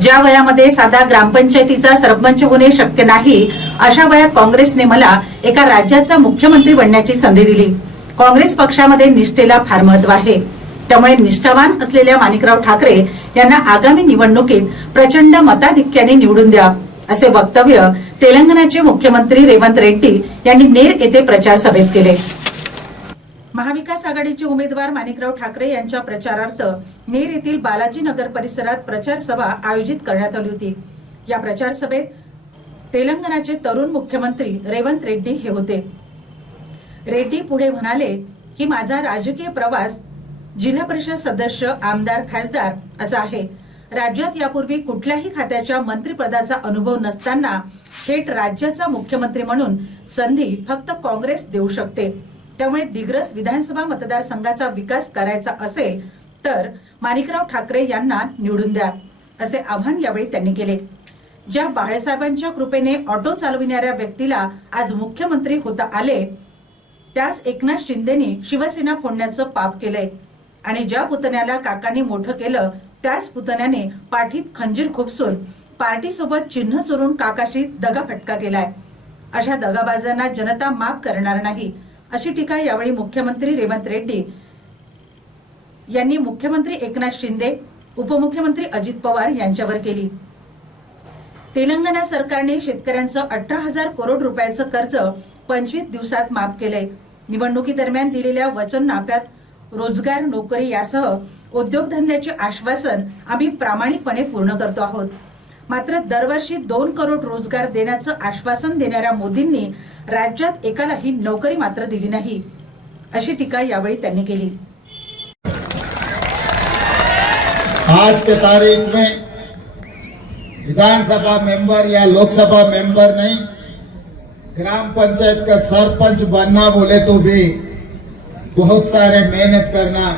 ज्या वयामध्ये साधा ग्रामपंचायतीचा सरपंच होणे शक्य नाही अशा वयात काँग्रेसने मला एका राज्याचा मुख्यमंत्री बनण्याची संधी दिली। काँग्रेस पक्षामध्ये निष्ठेला फार महत्व आहे, त्यामुळे निष्ठावान असलेल्या माणिकराव ठाकरे यांना आगामी निवडणुकीत प्रचंड मताधिक्याने निवडून द्या, असे वक्तव्य तेलंगणाचे मुख्यमंत्री रेवंत रेड्डी यांनी नेर येथे प्रचार सभेत केले। महाविकास आघाडीचे उमेदवार माणिकराव ठाकरे यांच्या प्रचारार्थ नेर येथील बालाजी नगर परिसरात प्रचार सभा आयोजित करण्यात आली होती। या प्रचार सभेत तेलंगणाचे तरुण मुख्यमंत्री रेवंत रेड्डी हे होते। रेड्डी पुढे म्हणाले की माझा राजकीय प्रवास जिल्हा परिषद सदस्य, आमदार, खासदार असा आहे। राज्यात यापूर्वी कुठल्याही खात्याच्या मंत्रिपदाचा अनुभव नसताना थेट राज्याचा मुख्यमंत्री म्हणून संधी फक्त काँग्रेस देऊ शकते। त्यामुळे दिग्रस विधानसभा मतदारसंघाचा विकास करायचा असेल तर माणिकराव ठाकरे यांना निवडून द्या, असे आवाहन यावेळी त्यांनी केले। ज्या बाळासाहेबांच्या कृपेने ऑटो चालविणाऱ्या व्यक्तीला आज मुख्यमंत्री होता आले, त्याच एकनाथ शिंदेनी शिवसेना फोडण्याचं पाप केलंय आणि ज्या पुतण्याला काकांनी मोठं केलं त्याच पुतण्याने पाठीत खंजीर खुपसून पार्टी सोबत चिन्ह चोरून काकाशी दगाफटका केलाय। अशा दगाबाजांना जनता माफ करणार नाही, अशी टीका यावेळी मुख्यमंत्री रेवंत रेड्डी यांनी मुख्यमंत्री एकनाथ शिंदे, उपमुख्यमंत्री अजित पवार यांच्यावर केली। तेलंगणा सरकारने शेतकऱ्यांचं 18,000 करोड रुपयाचं कर्ज 25 दिवसात माफ केलंय। निवडणुकीदरम्यान दिलेल्या वचननाम्यात रोजगार, नोकरी यासह उद्योगधंद्याचे आश्वासन आम्ही प्रामाणिकपणे पूर्ण करतो आहोत। मात्र दरवर्षी 2 करोड रोजगार देण्याचं आश्वासन देणाऱ्या मोदींनी राज्यात एकालाही नोकरी मात्र दिली नाही, अशी टीका यावेळी त्यांनी केली। आज के तारीख में विधानसभा मेंबर या लोकसभा मेंबर नहीं, ग्राम पंचायत का सरपंच बनना बोले तो भी बहुत सारे मेहनत करना,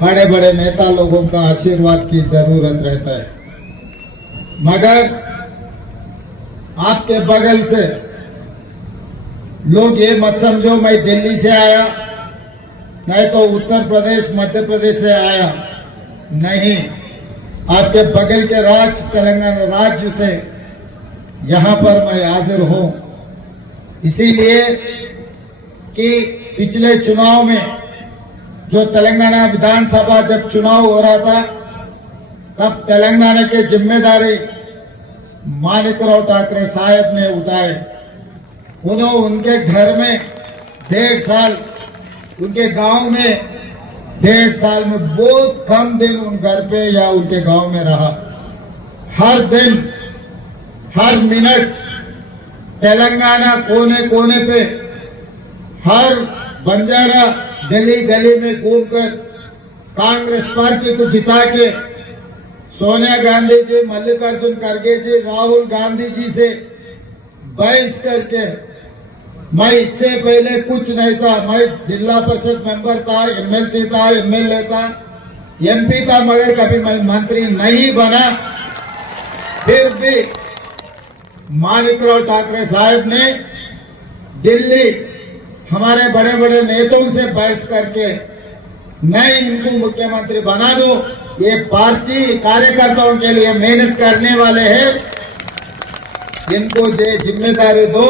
बड़े बड़े नेता लोगों का आशीर्वाद की जरूरत रहता है। मगर आपके बगल से लोग ये मत समझो मैं दिल्ली से आया, नहीं तो उत्तर प्रदेश, मध्य प्रदेश से आया, नहीं, आपके बगल के राज्य तेलंगाना राज्य से यहां पर मैं हाजिर हूं। इसीलिए कि पिछले चुनाव में जो तेलंगाना विधानसभा जब चुनाव हो रहा था, तब तेलंगाना की जिम्मेदारी माणिकराव ठाकरे साहब ने उठाई। उन्होंने उनके घर में 1.5 साल, उनके गांव में 1.5 साल में बहुत कम दिन उन घर पे या उनके गांव में रहा। हर दिन, हर मिनट तेलंगाना कोने कोने पे, हर बंजारा गली गली में घूमकर कांग्रेस पार्टी को जिता के सोनिया गांधी जी, मल्लिकार्जुन खड़गे जी, राहुल गांधी जी से बहस करके, मैं इससे पहले कुछ नहीं था, मैं जिला परिषद मेंबर था, एमएलसी था, एमएलए था, एमपी था, मगर कभी मैं मंत्री नहीं बना। फिर भी माणिकराव ठाकरे साहब ने दिल्ली हमारे बड़े बड़े नेताओं से बहस करके नहीं इनको मुख्यमंत्री बना दो, ये पार्टी कार्यकर्ताओं के लिए मेहनत करने वाले हैं, इनको ये जिम्मेदारी दो,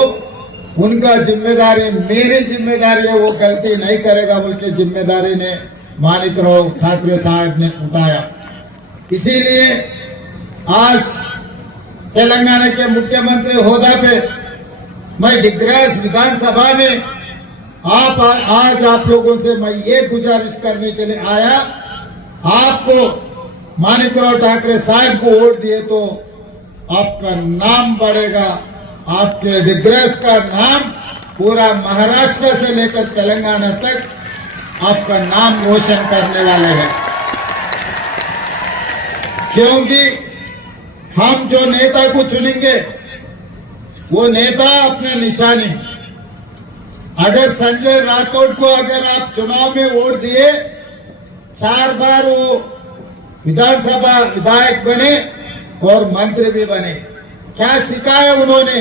उनका जिम्मेदारी मेरी जिम्मेदारी है, वो गलती नहीं करेगा बोल के जिम्मेदारी ने माणिकराव ठाकरे साहब ने उठाया। इसीलिए आज तेलंगाना के मुख्यमंत्री होदा पे मैं दिग्रस विधानसभा में आज आप लोगों से मैं ये गुजारिश करने के लिए आया, आपको माणिकराव ठाकरे साहब को वोट दिए तो आपका नाम बढ़ेगा, आपके दिग्रस का नाम पूरा महाराष्ट्र से लेकर तेलंगाना तक आपका नाम रोशन करने वाले हैं। क्योंकि हम जो नेता को चुनेंगे वो नेता अपने निशानी, अगर संजय राठौड़ को अगर आप चुनाव में वोट दिए, 4 बार वो विधानसभा विधायक बने और मंत्री भी बने, क्या सिखाया उन्होंने?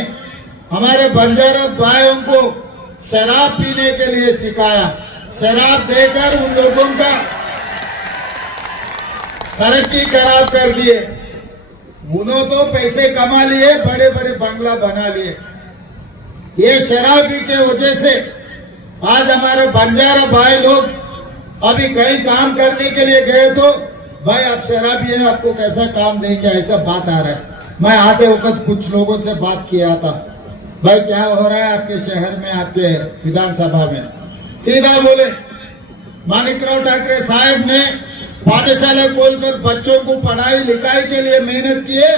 हमारे बंजारा भाइयों को शराब पीने के लिए सिखाया, शराब देकर उन लोगों का तरक्की खराब कर दिए। उन्होंने तो पैसे कमा लिए, बड़े बड़े बंगला बना लिए। ये शराबी के वजह से आज हमारे बंजारा भाई लोग अभी कहीं काम करने के लिए गए तो भाई आप शराबी है, आपको कैसा काम देंगे, ऐसा बात आ रहा है। मैं आते वक्त कुछ लोगों से बात किया था, भाई क्या हो रहा है आपके शहर में, आपके विधानसभा में। सीधा बोले माणिकराव ठाकरे साहब ने पाठशाला खोलकर बच्चों को पढ़ाई लिखाई के लिए मेहनत किए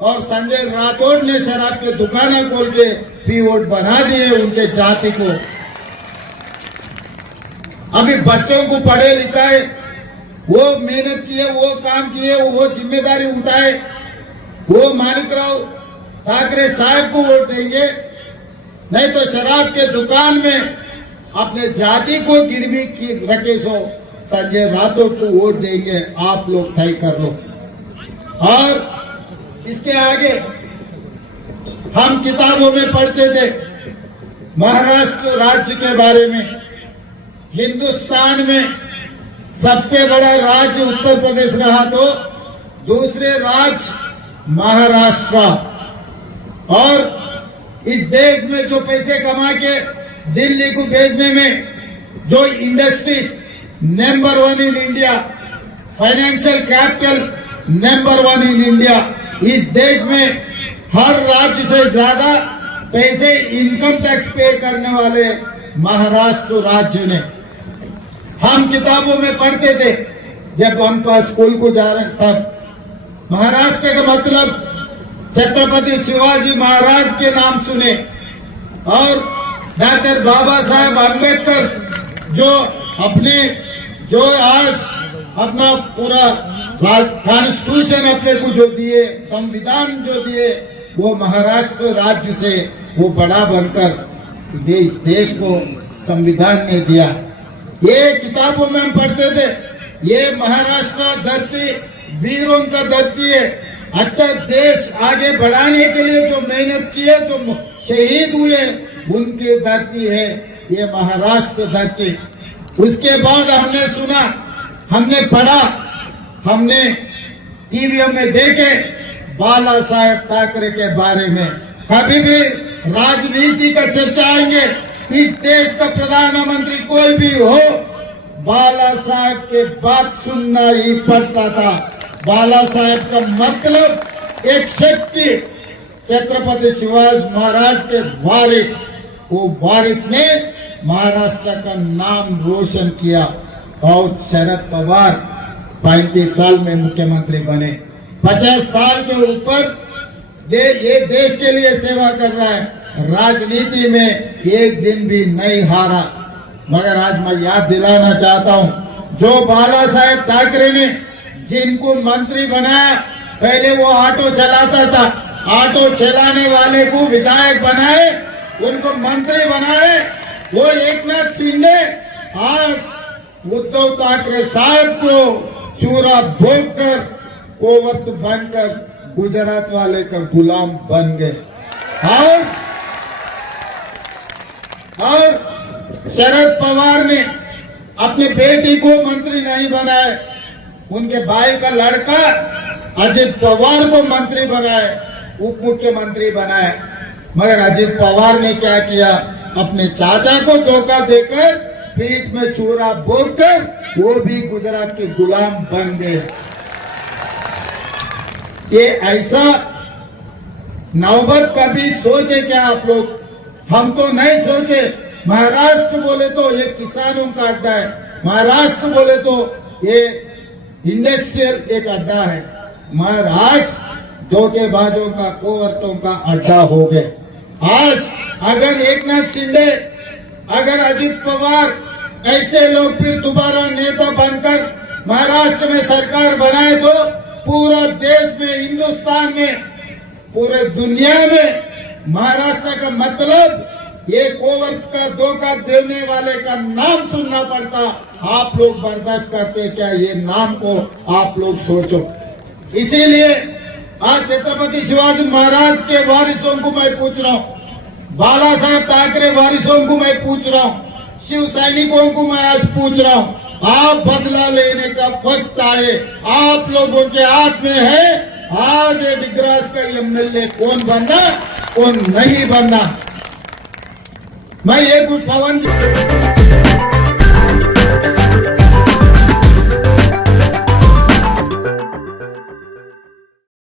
और संजय राठौड़ ने शराब के दुकानें खोल के पीओट बना दिए उनके जाति को। अभी बच्चों को पढ़े लिखाए, वो मेहनत किए, वो काम किए, वो जिम्मेदारी उठाए, वो माणिकराव ठाकरे साहब को वोट देंगे, नहीं तो शराब के दुकान में अपने जाति को गिरवी की रखे सो संजय राठौड़ को वोट देंगे। आप लोग तय कर लो। और इसके आगे हम किताबों में पढ़ते थे महाराष्ट्र राज्य के बारे में। हिंदुस्तान में सबसे बड़ा राज्य उत्तर प्रदेश रहा तो दूसरे राज्य महाराष्ट्र। और इस देश में जो पैसे कमा के दिल्ली को भेजने में जो industries number 1 in India, financial capital number 1 in India, इस देश में हर राज्य से ज्यादा पैसे इनकम टैक्स पे करने वाले महाराष्ट्र राज्य ने। हम किताबों में पढ़ते थे जब हम स्कूल को जा रहे तब महाराष्ट्र का मतलब छत्रपति शिवाजी महाराज के नाम सुने और डॉक्टर बाबा साहेब अम्बेडकर जो आज अपना पूरा कॉन्स्टिट्यूशन अपने को जो दिए, संविधान जो दिए, वो महाराष्ट्र राज्य से वो बड़ा बनकर इस देश को संविधान ने दिया। ये किताबों में हम पढ़ते थे। ये महाराष्ट्र धरती वीरों का धरती है। अच्छा देश आगे बढ़ाने के लिए जो मेहनत की है, जो शहीद हुए, उनकी धरती है ये महाराष्ट्र धरती। उसके बाद हमने सुना, हमने पढ़ा, हमने टीवी में देखे बाला साहेब ठाकरे के बारे में। कभी भी राजनीति का चर्चा आएंगे, इस देश का प्रधानमंत्री कोई भी हो, बाला साहेब के बात सुनना ही पड़ता था। बाला साहेब का मतलब एक शक्ति, छत्रपति शिवाजी महाराज के वारिस, वो वारिस ने महाराष्ट्र का नाम रोशन किया। और शरद पवार 35 साल में मुख्यमंत्री बने, 50 साल के ऊपर ये देश के लिए सेवा कर रहा है। राजनीति में एक दिन भी नहीं हारा। मगर आज मैं याद दिलाना चाहता हूं, जो बाला साहेब ठाकरे ने जिनको मंत्री बनाया, पहले वो ऑटो चलाता था, ऑटो चलाने वाले को विधायक बनाए, उनको मंत्री बनाए, वो एकनाथ शिंदे आज उद्धव ठाकरे साहब को चूरा भोंककर कोवर्त बनकर गुजरात वाले का गुलाम बन गए। और शरद पवार ने अपने बेटी को मंत्री नहीं बनाए, उनके भाई का लड़का अजित पवार को मंत्री बनाए, उप मुख्यमंत्री बनाए। मगर अजित पवार ने क्या किया, अपने चाचा को धोखा देकर पीठ में चूरा बोलकर वो भी गुजरात के गुलाम बन गए। ये ऐसा नौबत कभी सोचे क्या आप लोग? हम तो नहीं सोचे। महाराष्ट्र बोले तो ये किसानों का अड्डा है, महाराष्ट्र बोले तो ये इंडस्ट्रियल एक अड्डा है, मगर आज धोखेबाजों का, कोवर्तों का अड्डा हो गए। आज अगर एकनाथ शिंदे, अगर अजित पवार ऐसे लोग फिर दोबारा नेता बनकर महाराष्ट्र में सरकार बनाए तो पूरा देश में, हिंदुस्तान में, पूरे दुनिया में महाराष्ट्र का मतलब ये कोवर्त का धोखा देने वाले का नाम सुनना पड़ता। आप लोग बर्दाश्त करते क्या ये नाम को? आप लोग सोचो। इसीलिए आज छत्रपति शिवाजी महाराज के वारिसों को मैं पूछ रहा हूँ, बाला साहेब ठाकरे वारिसों को मैं पूछ रहा हूँ, शिव सैनिकों को मैं आज पूछ रहा हूँ, आप बदला लेने का वक्त आए। आप लोगों के हाथ में है आज ये डिग्रास का एमएलए कौन बनना कौन नहीं बनना। मैं ये पवन जी